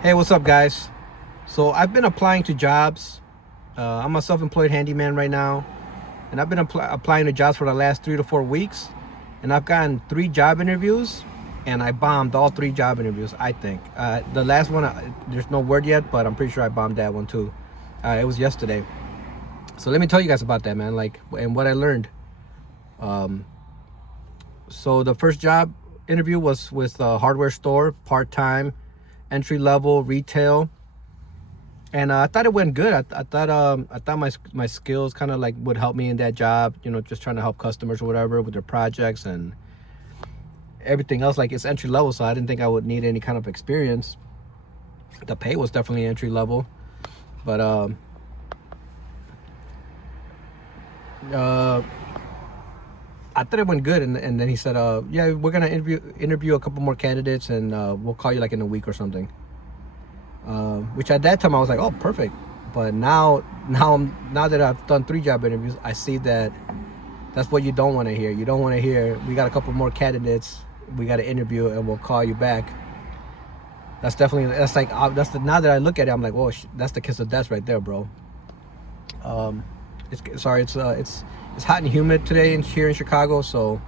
Hey, what's up, guys? So I've been applying to jobs. I'm a self-employed handyman right now, and I've been applying to jobs for the last 3 to 4 weeks, and I've gotten 3 job interviews, and I bombed all 3 job interviews. I think the last one, there's no word yet, but I'm pretty sure I bombed that one too. It was yesterday. So let me tell you guys about that, man. Like, and what I learned. Um, so the first job interview was with a hardware store, part-time, entry level, retail. And I thought it went good. I thought my skills kind of like would help me in that job. Just trying to help customers or whatever with their projects and everything else. Like, it's entry level, so I didn't think I would need any kind of experience. The pay was definitely entry level, but uh, I thought it went good. And then he said, "Yeah, we're gonna interview a couple more candidates, and we'll call you like in a week or something." Which at that time I was like, "Oh, perfect." But now that I've done 3 job interviews, I see that that's what you don't want to hear. You don't want to hear, "We got a couple more candidates. We got to interview, and we'll call you back." Now that I look at it, I'm like, "Whoa, that's the kiss of death right there, bro." It's hot and humid today here in Chicago, so.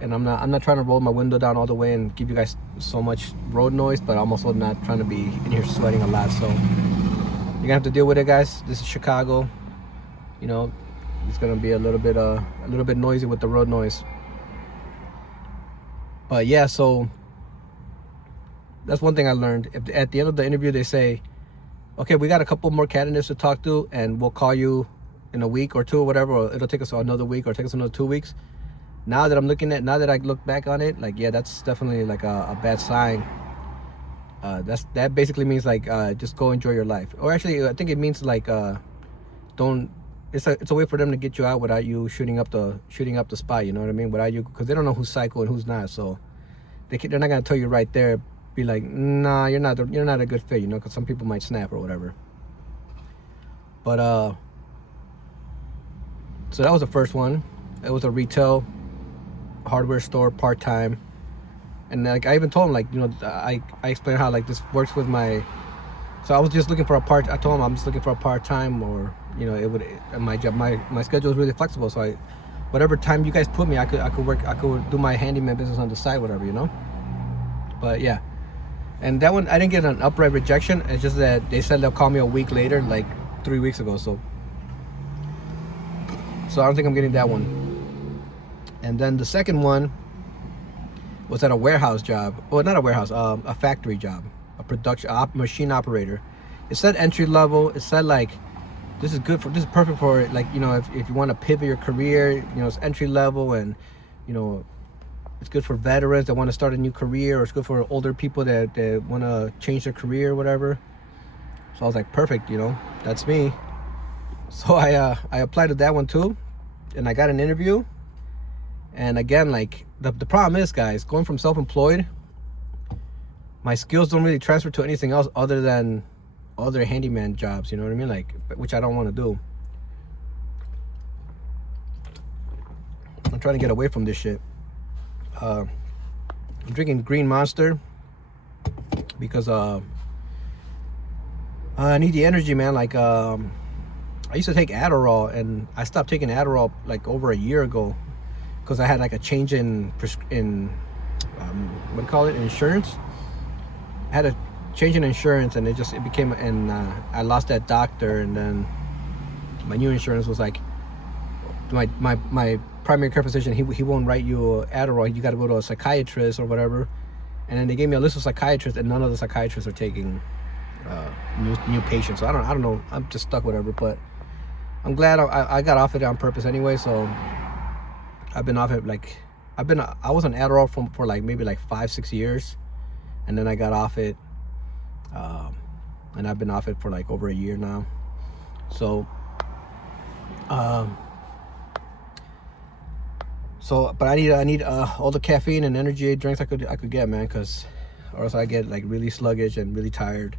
And I'm not trying to roll my window down all the way and give you guys so much road noise, but I'm also not trying to be in here sweating a lot. So you're gonna have to deal with it, guys. This is Chicago. You know, it's gonna be a little bit noisy with the road noise. But yeah, so that's one thing I learned. If at the end of the interview they say, "Okay, we got a couple more candidates to talk to, and we'll call you in a week or two or whatever, or it'll take us another week or take us another 2 weeks." Now that I look back on it, like, yeah, that's definitely like a bad sign. That basically means like, just go enjoy your life. Or actually, I think it means like, don't. It's a way for them to get you out without you shooting up the spot. You know what I mean? Without you, because they don't know who's psycho and who's not. So they're not gonna tell you right there. Be like, "Nah, you're not a good fit." Because some people might snap or whatever. But so that was the first one. It was a retail hardware store, part-time. And like, I even told him, like, I explained how like this works with my. So I was just looking for I told him I'm just looking for a part-time, or it would, my job, my schedule is really flexible, so whatever time you guys put me, I could do my handyman business on the side, whatever. But yeah, and that one I didn't get an upright rejection. It's just that they said they'll call me a week later, like 3 weeks ago. So I don't think I'm getting that one. And then the second one was at a warehouse job. Well, not a warehouse, a factory job, a production machine operator. It said entry level. It said like, this is perfect for, like, if you want to pivot your career, it's entry level, and it's good for veterans that want to start a new career, or it's good for older people that want to change their career or whatever. So I was like, perfect, that's me. So I applied to that one too, and I got an interview. And again, like, the problem is, guys, going from self-employed, my skills don't really transfer to anything else other than other handyman jobs, you know what I mean? Like, which I don't want to do. I'm trying to get away from this shit. I'm drinking Green Monster because I need the energy, man. Like, I used to take Adderall, and I stopped taking Adderall like over a year ago, because I had like a change in what do you call it, insurance. I had a change in insurance, and it became, and I lost that doctor, and then my new insurance was like, my primary care physician, he won't write you Adderall. You got to go to a psychiatrist or whatever. And then they gave me a list of psychiatrists, and none of the psychiatrists are taking new patients. So I don't know. I'm just stuck, whatever. But I'm glad I got off it on purpose anyway. So I've been off it, like, I was on Adderall for like maybe like 5-6 years, and then I got off it, and I've been off it for like over a year now. So but I need all the caffeine and energy drinks I could get, man, because or else I get like really sluggish and really tired.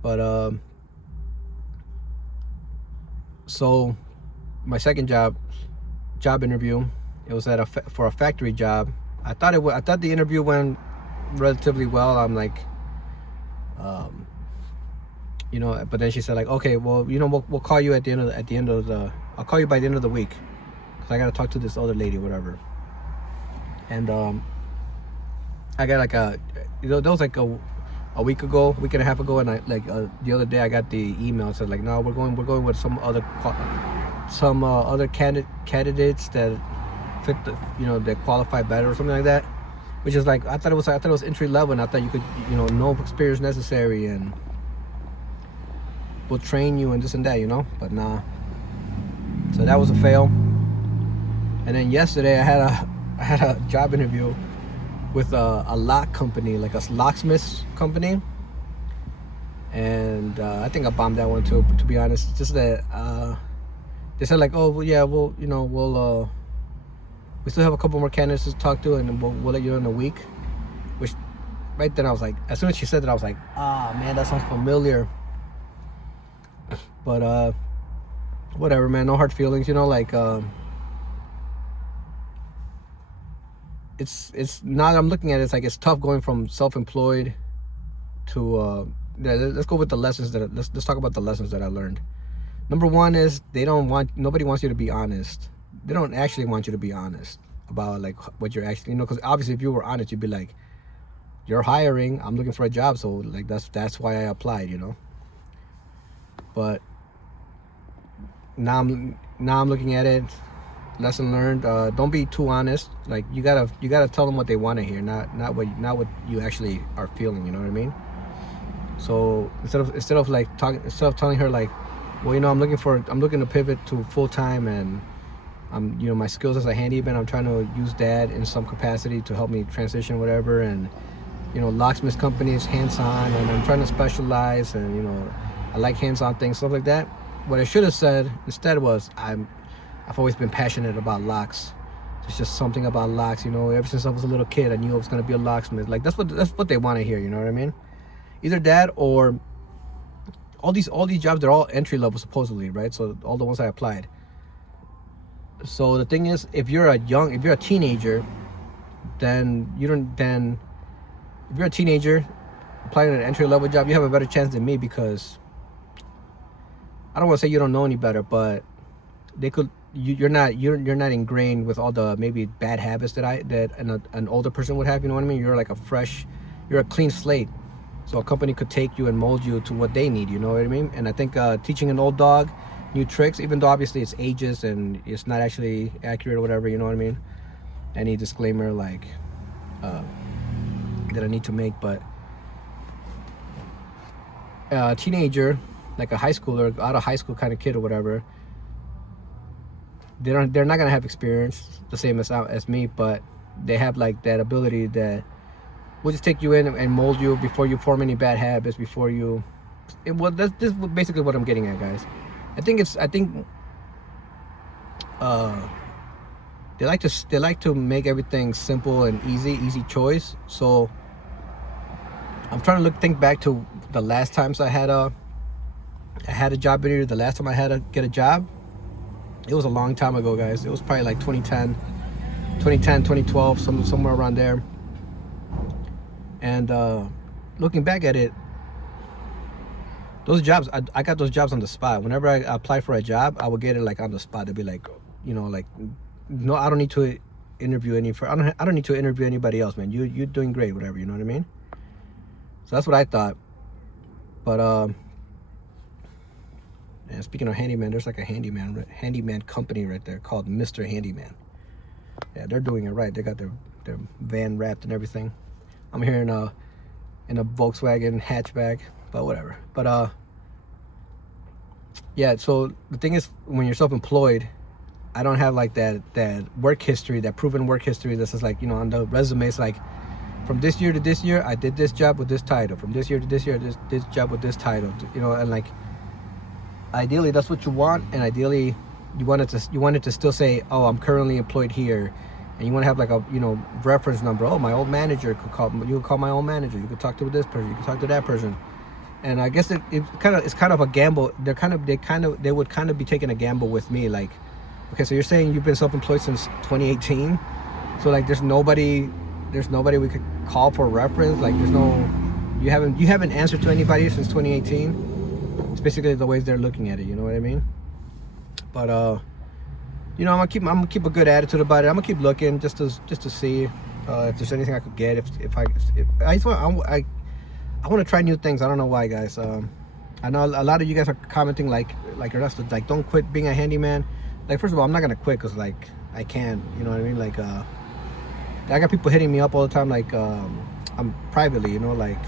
But so my second job interview, it was for a factory job. I thought the interview went relatively well. I'm like, you know, but then she said like, okay, well, you know, we'll call you at the end of the I'll call you by the end of the week, because I gotta talk to this other lady, whatever. And I got like you know, that was like a week and a half ago, and I like the other day I got the email said like, no, we're going with some other candidates that fit the, you know, that qualify better or something like that. Which is like, I thought it was entry level, and I thought you could, you know, no experience necessary, and we'll train you and this and that, you know. But nah. So that was a fail. And then yesterday I had a job interview with a lock company, like a locksmith company, and I think I bombed that one too, to be honest. Just that they said like, oh well, yeah, well, you know, we still have a couple more candidates to talk to, and we'll let you know in a week. Which right then I was like, as soon as she said that, I was like, man, that sounds familiar. But whatever, man, no hard feelings, you know. Like it's not, I'm looking at it, it's like it's tough going from self-employed to yeah, let's go with the lessons that let's talk about the lessons that I learned. Number one is nobody wants you to be honest. They don't actually want you to be honest about like what you're actually, you know, because obviously if you were honest, you'd be like, you're hiring, I'm looking for a job, so like that's why I applied, you know. But now I'm looking at it, lesson learned, don't be too honest. Like you gotta tell them what they want to hear, not what you actually are feeling, you know what I mean. So instead of telling her like, well, you know, I'm looking to pivot to full-time, and I'm, you know, my skills as a handyman, I'm trying to use that in some capacity to help me transition, whatever. And, you know, locksmith company is hands-on, and I'm trying to specialize, and, you know, I like hands-on things, stuff like that. What I should have said instead was, I've always been passionate about locks. There's just something about locks, you know. Ever since I was a little kid, I knew I was gonna be a locksmith. Like that's what they want to hear, you know what I mean? Either that or all these jobs, they're all entry level supposedly, right? So all the ones I applied. So the thing is, if you're a teenager, then if you're a teenager applying an entry level job, you have a better chance than me, because I don't want to say you don't know any better, but you're not ingrained with all the maybe bad habits that an older person would have, you know what I mean? You're like you're a clean slate. So a company could take you and mold you to what they need, you know what I mean? And I think teaching an old dog new tricks, even though obviously it's ages and it's not actually accurate or whatever, you know what I mean? Any disclaimer like that I need to make, but a teenager, like a high schooler, out of high school kind of kid or whatever, they're not gonna have experience the same as me, but they have like that ability that we'll just take you in and mold you before you form any bad habits, before you. This is basically what I'm getting at, guys. I think they like to make everything simple and easy choice. So I'm trying to think back to the last times I had a job interview. The last time I had to get a job, it was a long time ago, guys. It was probably like 2010, 2012, somewhere around there. And looking back at it, those jobs, I got those jobs on the spot. Whenever I apply for a job, I would get it like on the spot. They'd be like, you know, like, no, I don't need to interview I don't need to interview anybody else, man. You're doing great, whatever, you know what I mean? So that's what I thought. But and speaking of handyman, there's like a handyman company right there called Mr. Handyman. Yeah, they're doing it right. They got their van wrapped and everything. I'm here in a Volkswagen hatchback, but whatever. But yeah, so the thing is, when you're self-employed, I don't have like that work history, that proven work history that's just like, you know, on the resume. It's like, from this year to this year, I did this job with this title. From this year to this year, this job with this title. You know, and like, ideally that's what you want, and ideally you want it to still say, oh, I'm currently employed here. And you want to have like a, you know, reference number. Oh, my old manager could call. You could call my old manager. You could talk to this person. You could talk to that person. And I guess it's kind of a gamble. They would kind of be taking a gamble with me. Like, okay, so you're saying you've been self-employed since 2018. So like, there's nobody there's nobody we could call for reference. Like there's no, you haven't answered to anybody since 2018. It's basically the ways they're looking at it. You know what I mean? But you know, I'm gonna keep a good attitude about it. I'm gonna keep looking just to see if there's anything I could get. If I just want I want to try new things. I don't know why, guys. I know a lot of you guys are commenting like us, like don't quit being a handyman. Like first of all, I'm not gonna quit because like I can't. You know what I mean? Like I got people hitting me up all the time. Like I'm privately, you know, like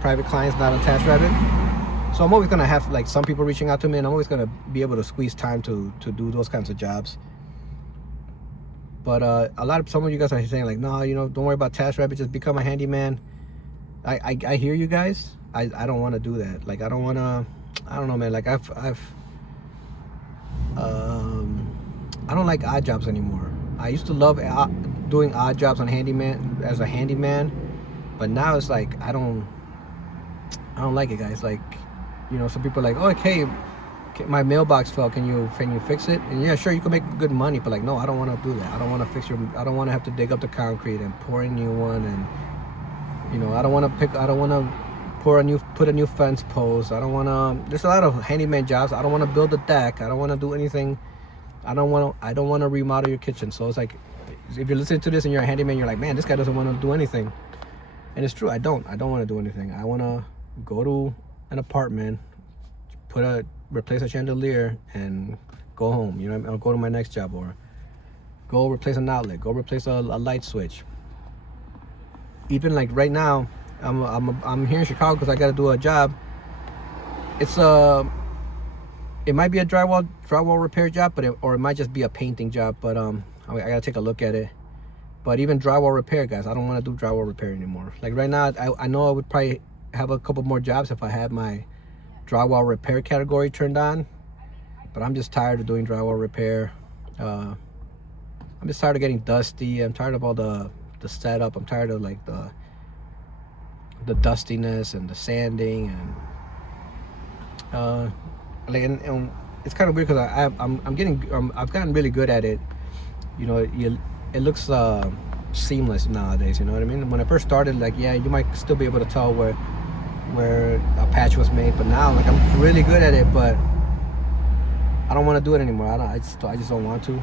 private clients, not on TaskRabbit. So I'm always gonna have like some people reaching out to me, and I'm always gonna be able to squeeze time to do those kinds of jobs. But some of you guys are saying like, no, you know, don't worry about TaskRabbit, just become a handyman. I hear you guys. I don't want to do that. Like I don't want to. I don't know, man. Like I don't like odd jobs anymore. I used to love doing odd jobs on as a handyman, but now it's like I don't like it, guys. Like, you know, some people are like, oh, okay, my mailbox fell. Can you fix it? And yeah, sure, you can make good money, but like, no, I don't want to do that. I don't want to I don't want to have to dig up the concrete and pour a new one, and you know, I don't want to put a new fence post. I don't want to. There's a lot of handyman jobs. I don't want to build a deck. I don't want to do anything. I don't want to remodel your kitchen. So it's like, if you're listening to this and you're a handyman, you're like, man, this guy doesn't want to do anything. And it's true. I don't want to do anything. I want to go to an apartment, replace a chandelier, and go home. You know, I'll go to my next job, or go replace an outlet, go replace a light switch. Even like right now, I'm here in Chicago because I got to do a job. It might be a drywall repair job, or it might just be a painting job. But I gotta take a look at it. But even drywall repair, guys, I don't want to do drywall repair anymore. Like right now, I know I would probably have a couple more jobs if I had my drywall repair category turned on. But I'm just tired of doing drywall repair. I'm just tired of getting dusty. I'm tired of all the setup. I'm tired of like the dustiness and the sanding, and and it's kind of weird because I've gotten really good at it. You know, it looks seamless nowadays. You know what I mean? When I first started, like, yeah, you might still be able to tell where a patch was made, but now like I'm really good at it. But I don't want to do it anymore. I just don't want to.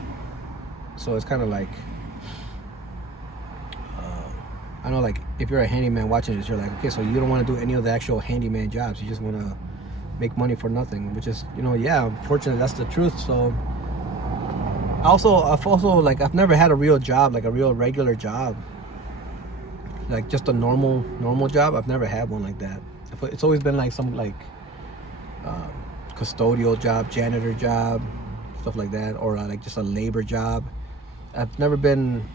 So it's kind of like, I know, like, if you're a handyman watching this, you're like, okay, so you don't want to do any of the actual handyman jobs. You just want to make money for nothing, which is, you know, yeah, unfortunately, that's the truth. So I've also like, I've never had a real job, like a real regular job, like just a normal job. I've never had one like that. It's always been like some like custodial job, janitor job, stuff like that, or like just a labor job. I've never been,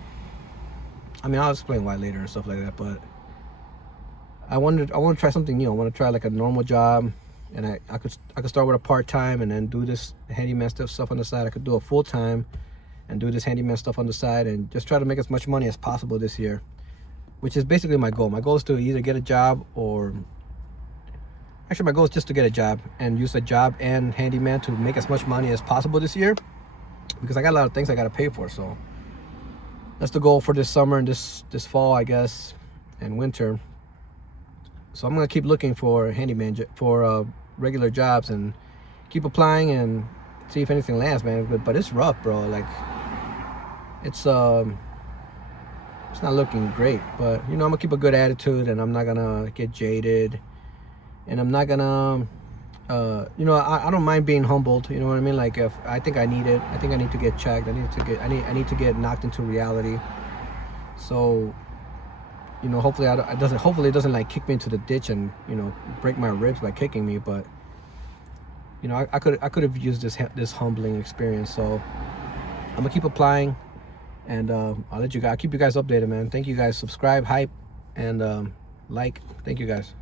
I mean, I'll explain why later and stuff like that, but I want to try something new. I want to try like a normal job, and I could start with a part-time and then do this handyman stuff on the side. I could do a full-time and do this handyman stuff on the side, and just try to make as much money as possible this year, which is basically my goal. My goal is to either get a job, or actually my goal is just to get a job and use a job and handyman to make as much money as possible this year, because I got a lot of things I got to pay for. So that's the goal for this summer and this fall, I guess, and winter. So I'm gonna keep looking for regular jobs and keep applying and see if anything lands, man. But it's rough, bro. Like it's not looking great. But you know, I'm gonna keep a good attitude, and I'm not gonna get jaded, and I'm not gonna you know, I don't mind being humbled. You know what I mean? Like, if I think I need it, I think I need to get checked. I need to get knocked into reality. So, you know, hopefully it doesn't like kick me into the ditch and, you know, break my ribs by kicking me. But you know, I could have used this humbling experience. So I'm gonna keep applying, and I'll keep you guys updated, man. Thank you guys. Subscribe, hype, and like. Thank you guys.